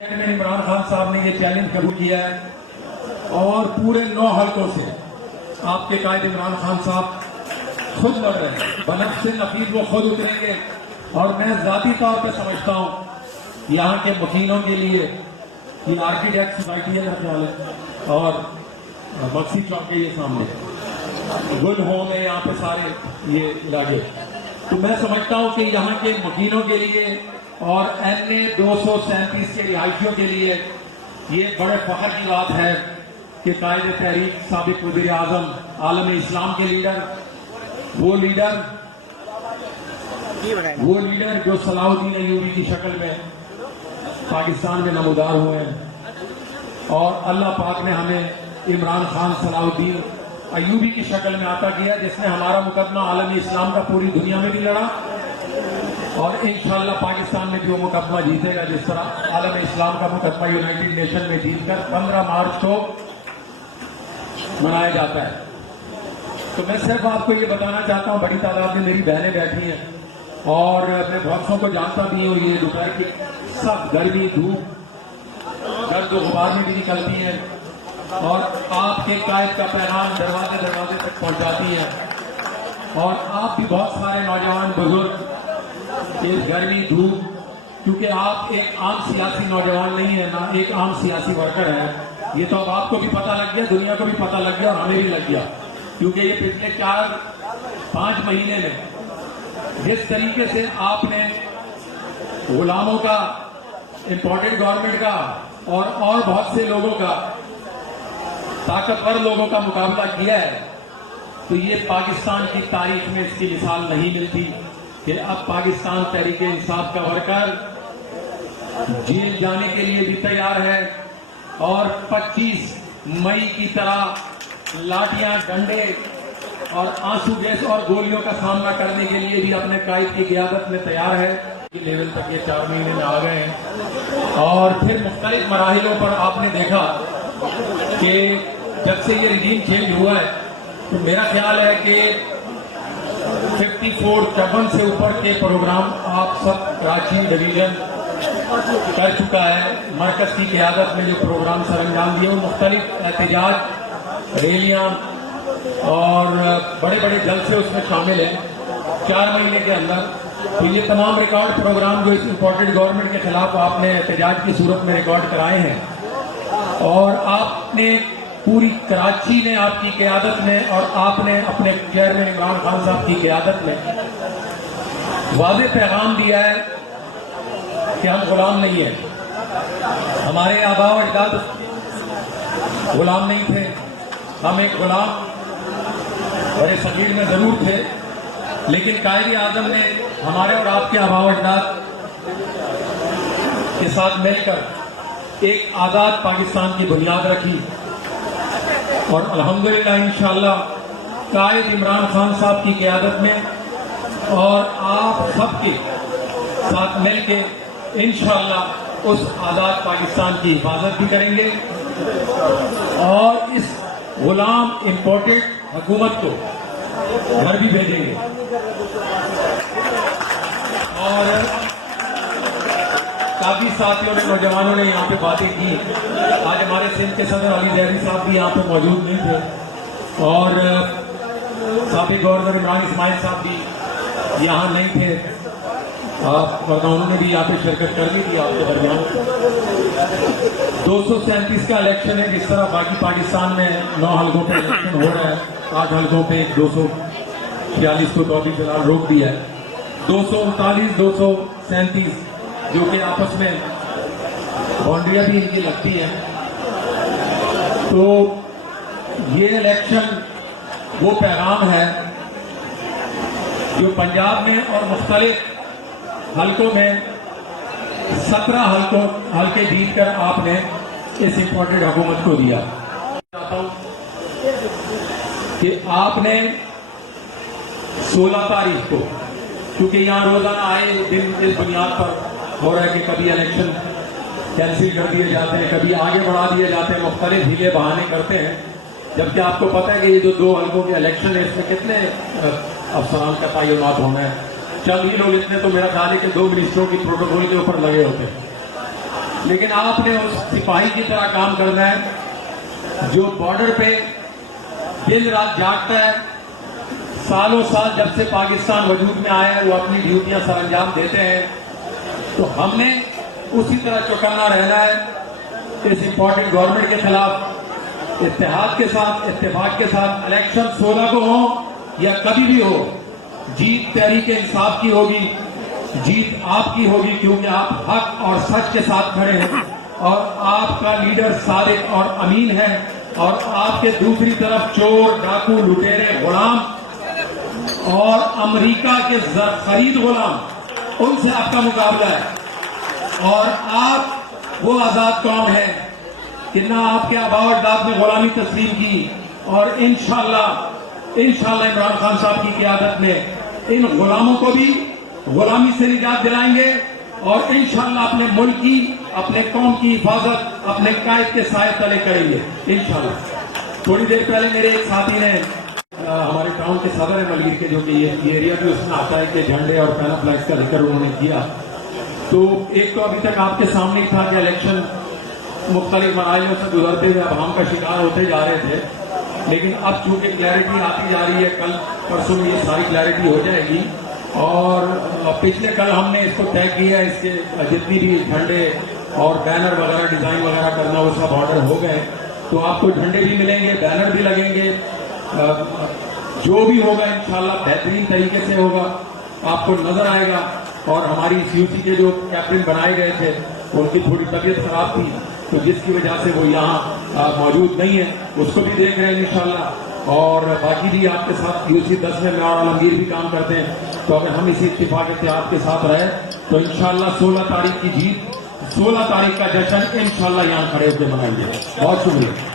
عمران خان صاحب نے یہ چیلنج قبول کیا ہے اور پورے 9 حلقوں سے آپ کے قائد عمران خان صاحب خود لڑ رہے ہیں، بنفس نفیس وہ خود اتریں گے. اور میں ذاتی طور پہ سمجھتا ہوں یہاں کے مکینوں کے لیے یہ آرکیٹیکٹ سوسائٹی ہے میرا خیال ہے، اور بکسی چوک کے یہ سامنے گل ہوم ہے یہاں پہ سارے یہ علاقے. تو میں سمجھتا ہوں کہ یہاں کے مکینوں کے لیے اور NA 237 کے رہائشیوں کے لیے یہ بڑے فخر کی بات ہے کہ قائد تحریک سابق وزیر اعظم عالم اسلام کے لیڈر وہ لیڈر جو صلاح الدین ایوبی کی شکل میں پاکستان میں نمودار ہوئے ہیں، اور اللہ پاک نے ہمیں عمران خان صلاح الدین ایوبی کی شکل میں عطا کیا جس نے ہمارا مقدمہ عالم اسلام کا پوری دنیا میں بھی لڑا، اور انشاءاللہ پاکستان میں بھی وہ مقدمہ جیتے گا جس طرح عالم اسلام کا مقدمہ یونائٹڈ نیشن میں جیت کر 15 مارچ کو منایا جاتا ہے. تو میں صرف آپ کو یہ بتانا چاہتا ہوں، بڑی تعداد میں میری بہنیں بیٹھی ہیں اور میں بہت سو کو جانتا بھی ہوں، یہ دوپہر کی سب گرمی دھوپ گرد و غبار میں بھی نکلتی ہیں اور آپ کے قائد کا پیغام دروازے تک پہنچاتی ہیں. اور آپ بھی بہت سارے نوجوان بزرگ اس گرمی دھوپ، کیونکہ آپ ایک عام سیاسی نوجوان نہیں ہے، نہ ایک عام سیاسی ورکر ہے، یہ تو اب آپ کو بھی پتہ لگ گیا، دنیا کو بھی پتہ لگ گیا اور ہمیں بھی لگ گیا، کیونکہ یہ پچھلے 4-5 مہینے میں جس طریقے سے آپ نے غلاموں کا، امپورٹڈ گورنمنٹ کا اور بہت سے لوگوں کا، طاقتور لوگوں کا مقابلہ کیا ہے، تو یہ پاکستان کی تاریخ میں اس کی مثال نہیں ملتی کہ اب پاکستان تحریک انصاف کا ورکر جیل جانے کے لیے بھی تیار ہے اور 25 مئی کی طرح لاٹیاں، ڈنڈے اور آنسو گیس اور گولیوں کا سامنا کرنے کے لیے بھی اپنے قائد کی قیادت میں تیار ہے. لیول تک یہ 4 مہینے میں آ گئے ہیں اور پھر مختلف مراحلوں پر آپ نے دیکھا کہ جب سے یہ رجیم چینج ہوا ہے تو میرا خیال ہے کہ 54 سے اوپر کے پروگرام آپ سب کراچی ڈویژن کر چکا ہے. مرکز کی قیادت میں جو پروگرام سر انجام دیے وہ مختلف احتجاج ریلیاں اور بڑے بڑے جلسے اس میں شامل ہیں 4 مہینے کے اندر. تو یہ تمام ریکارڈ پروگرام جو اس امپورٹڈ گورنمنٹ کے خلاف آپ نے احتجاج کی صورت میں ریکارڈ کرائے ہیں، اور آپ نے پوری کراچی نے آپ کی قیادت میں اور آپ نے اپنے چیئرمین عمران خان صاحب کی قیادت میں واضح پیغام دیا ہے کہ ہم غلام نہیں ہیں. ہمارے آباء و اجداد غلام نہیں تھے، ہم ایک غلام بڑے صغیر میں ضرور تھے، لیکن قائد اعظم نے ہمارے اور آپ کے آباء و اجداد کے ساتھ مل کر ایک آزاد پاکستان کی بنیاد رکھی، اور الحمدللہ انشاءاللہ قائد عمران خان صاحب کی قیادت میں اور آپ سب کے ساتھ مل کے انشاءاللہ اس آزاد پاکستان کی حفاظت بھی کریں گے اور اس غلام امپورٹڈ حکومت کو گھر بھی بھیجیں گے. اور کافی ساتھیوں نے، نوجوانوں نے یہاں پہ باتیں کی. آج ہمارے سندھ کے صدر علی زیدی صاحب بھی یہاں پہ موجود نہیں تھے اور سابق گورنر عمران اسماعیل صاحب بھی یہاں نہیں تھے، ورنہ انہوں نے بھی یہاں پہ شرکت کر لی تھی آپ کے درمیان. 237 کا الیکشن ہے، جس طرح باقی پاکستان میں 9 حلقوں پہ الیکشن ہو رہا ہے، 8 حلقوں پہ 246 کو تو ابھی فی الحال روک دیا ہے. 239 237 جو کہ آپس میں باؤنڈریاں بھی ان کی لگتی ہیں. تو یہ الیکشن وہ پیغام ہے جو پنجاب میں اور مختلف حلقوں میں 17 حلقے جیت کر آپ نے اس امپورٹڈ حکومت کو دیا. چاہتا ہوں کہ آپ نے 16 تاریخ کو، کیونکہ یہاں روزانہ آئے دن اس بنیاد پر ہو رہا ہے کہ کبھی الیکشن کینسل کر دیے جاتے ہیں، کبھی آگے بڑھا دیے جاتے ہیں، مختلف ہیلے بہانے کرتے ہیں، جبکہ آپ کو پتہ ہے کہ یہ جو 2 حلقوں کے الیکشن ہے اس میں کتنے افسران کا تعینات ہونا ہے. چند ہی لوگ اتنے، تو میرا خیال ہے کہ 2 منسٹروں کی پروٹوکول کے اوپر لگے ہوتے ہیں. لیکن آپ نے اس سپاہی کی طرح کام کرنا ہے جو بارڈر پہ دن رات جاگتا ہے. سالوں سال جب سے پاکستان وجود میں آیا ہے وہ اپنی ڈیوٹیاں سر انجام دیتے ہیں. تو ہم نے اسی طرح چوکنا رہنا ہے اس امپورٹنٹ گورنمنٹ کے خلاف اتحاد کے ساتھ, اتفاق کے ساتھ. الیکشن 16 کو ہوں یا کبھی بھی ہو, جیت تحریک انصاف کی ہوگی, جیت آپ کی ہوگی, کیونکہ آپ حق اور سچ کے ساتھ کھڑے ہیں اور آپ کا لیڈر صادق اور امین ہے, اور آپ کے دوسری طرف چور, ڈاکو, لٹیرے, غلام اور امریکہ کے خرید غلام, ان سے آپ کا مقابلہ ہے. اور آپ وہ آزاد قوم ہے کہ نہ آپ کے آباء و اجداد نے غلامی تسلیم کی, اور انشاءاللہ عمران خان صاحب کی قیادت میں ان غلاموں کو بھی غلامی سے نجات دلائیں گے, اور انشاءاللہ اپنے ملک کی, اپنے قوم کی حفاظت اپنے قائد کے سائے تلے کریں گے انشاءاللہ. تھوڑی دیر پہلے میرے ایک ساتھی نے, ہمارے ٹاؤن کے صدر ہیں ملیر کے, جو کہ یہ ایریا بھی اس میں آتا ہے, کہ جھنڈے اور پینا فلیکس کا ذکر انہوں نے کیا. تو ایک تو ابھی تک آپ کے سامنے ہی تھا کہ الیکشن مختلف مراحل سے گزرتے ہوئے اب ہم کا شکار ہوتے جا رہے تھے, لیکن اب چونکہ کلیئرٹی آتی جا رہی ہے, کل پرسوں میں یہ ساری کلیئرٹی ہو جائے گی. اور پچھلے کل ہم نے اس کو طے کیا, اس کے جتنی بھی جھنڈے اور بینر وغیرہ ڈیزائن وغیرہ کرنا وہ سب آرڈر ہو گئے. تو آپ کو جھنڈے بھی ملیں گے, بینر بھی لگیں گے, جو بھی ہوگا انشاءاللہ بہترین طریقے سے ہوگا, آپ کو نظر آئے گا. اور ہماری سی یو سی کے جو کیپٹن بنائے گئے تھے ان کی تھوڑی طبیعت خراب تھی, تو جس کی وجہ سے وہ یہاں موجود نہیں ہے, اس کو بھی دیکھ رہے ہیں انشاءاللہ. اور باقی بھی آپ کے ساتھ یو سی 10 میں اور عالمگیر بھی کام کرتے ہیں. تو اگر ہم اسی اتفاق اتحاد کے ساتھ رہے تو انشاءاللہ 16 تاریخ کی جیت, 16 تاریخ کا جشن انشاءاللہ یہاں کھڑے ہو کے منائیں گے. بہت شکریہ.